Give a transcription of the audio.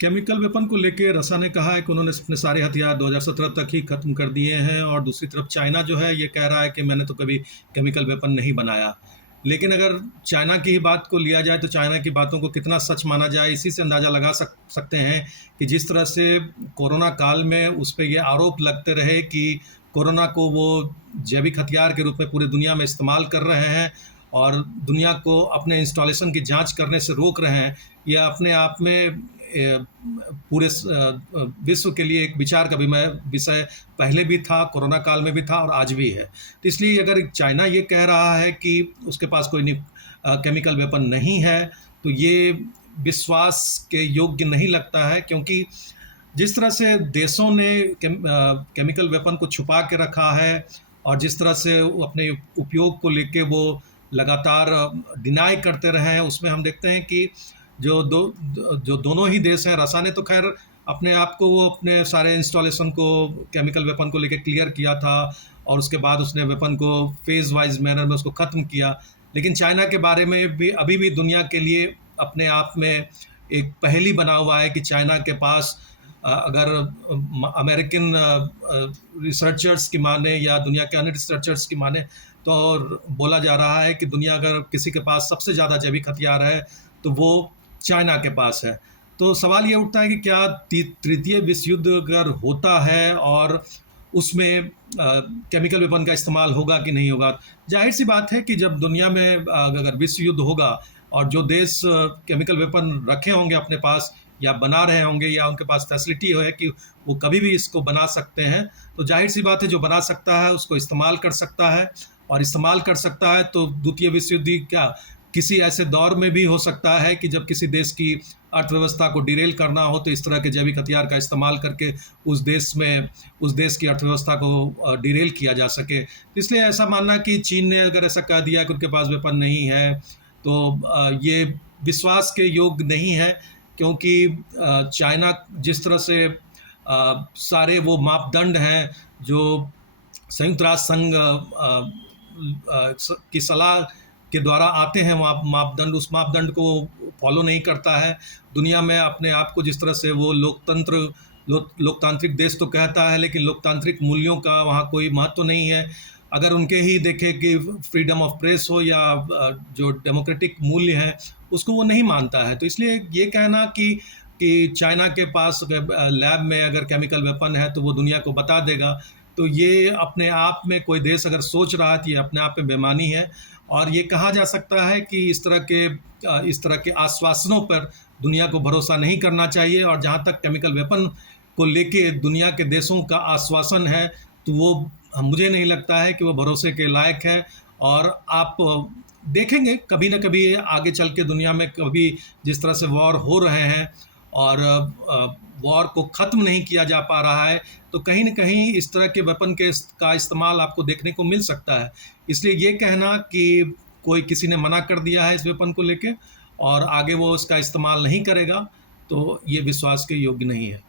Chemical weapon को लेके रसा ने कहा है कि उन्होंने अपने सारे हथियार 2017 तक ही खत्म कर दिए हैं, और दूसरी तरफ चाइना जो है ये कह रहा है कि मैंने तो कभी केमिकल वेपन नहीं बनाया। लेकिन अगर चाइना की ही बात को लिया जाए तो चाइना की बातों को कितना सच माना जाए, इसी से अंदाज़ा लगा सकते हैं कि जिस तरह से कोरोना काल में उस पे ये आरोप लगते रहे कि कोरोना को वो जैविक हथियार के रूप में पूरे दुनिया में इस्तेमाल कर रहे हैं और दुनिया को अपने इंस्टॉलेशन की जांच करने से रोक रहे हैं, यह अपने आप में पूरे विश्व के लिए एक विचार का विषय पहले भी था, कोरोना काल में भी था और आज भी है। तो इसलिए अगर चाइना ये कह रहा है कि उसके पास कोई केमिकल वेपन नहीं है, तो ये विश्वास के योग्य नहीं लगता है, क्योंकि जिस तरह से देशों ने केमिकल वेपन को छुपा के रखा है और जिस तरह से वो अपने उपयोग को लेके वो लगातार डिनाई करते रहे हैं, उसमें हम देखते हैं कि जो दोनों ही देश हैं, रसा ने तो खैर अपने आप को, वो अपने सारे इंस्टॉलेशन को केमिकल वेपन को लेके क्लियर किया था और उसके बाद उसने वेपन को फेज वाइज मैनर में उसको ख़त्म किया। लेकिन चाइना के बारे में भी अभी भी दुनिया के लिए अपने आप में एक पहेली बना हुआ है कि चाइना के पास अगर अमेरिकन रिसर्चर्स की माने या दुनिया के अन्य रिसर्चर्स की माने, तो बोला जा रहा है कि दुनिया अगर किसी के पास सबसे ज़्यादा जैविक हथियार है तो वो चाइना के पास है। तो सवाल ये उठता है कि क्या तृतीय विश्व युद्ध अगर होता है और उसमें केमिकल वेपन का इस्तेमाल होगा कि नहीं होगा। जाहिर सी बात है कि जब दुनिया में अगर विश्व युद्ध होगा और जो देश केमिकल वेपन रखे होंगे अपने पास या बना रहे होंगे या उनके पास फैसिलिटी है कि वो कभी भी इसको बना सकते हैं, तो जाहिर सी बात है जो बना सकता है उसको इस्तेमाल कर सकता है, और इस्तेमाल कर सकता है तो द्वितीय विश्व युद्ध क्या किसी ऐसे दौर में भी हो सकता है कि जब किसी देश की अर्थव्यवस्था को डिरेल करना हो तो इस तरह के जैविक हथियार का इस्तेमाल करके उस देश की अर्थव्यवस्था को डिरेल किया जा सके। इसलिए ऐसा मानना कि चीन ने अगर ऐसा कह दिया कि उनके पास वेपन नहीं है, तो ये विश्वास के योग्य नहीं है, क्योंकि चाइना जिस तरह से सारे वो मापदंड हैं जो संयुक्त राष्ट्र संघ की सलाह के द्वारा आते हैं, मापदंड, उस मापदंड को फॉलो नहीं करता है। दुनिया में अपने आप को जिस तरह से वो लोकतांत्रिक देश तो कहता है, लेकिन लोकतांत्रिक मूल्यों का वहाँ कोई महत्व नहीं है। अगर उनके ही देखें कि फ्रीडम ऑफ प्रेस हो या जो डेमोक्रेटिक मूल्य हैं, उसको वो नहीं मानता है। तो इसलिए ये कहना कि चाइना के पास लैब में अगर केमिकल वेपन है तो वो दुनिया को बता देगा, तो ये अपने आप में कोई देश अगर सोच रहा है तो ये अपने आप में बेईमानी है। और ये कहा जा सकता है कि इस तरह के आश्वासनों पर दुनिया को भरोसा नहीं करना चाहिए, और जहाँ तक केमिकल वेपन को लेके दुनिया के देशों का आश्वासन है, तो वो मुझे नहीं लगता है कि वो भरोसे के लायक है। और आप देखेंगे कभी ना कभी आगे चल के दुनिया में कभी जिस तरह से वॉर हो रहे हैं और वॉर को ख़त्म नहीं किया जा पा रहा है, तो कहीं न कहीं इस तरह के वेपन का इस्तेमाल आपको देखने को मिल सकता है। इसलिए ये कहना कि कोई किसी ने मना कर दिया है इस वेपन को लेके और आगे वो इसका इस्तेमाल नहीं करेगा, तो ये विश्वास के योग्य नहीं है।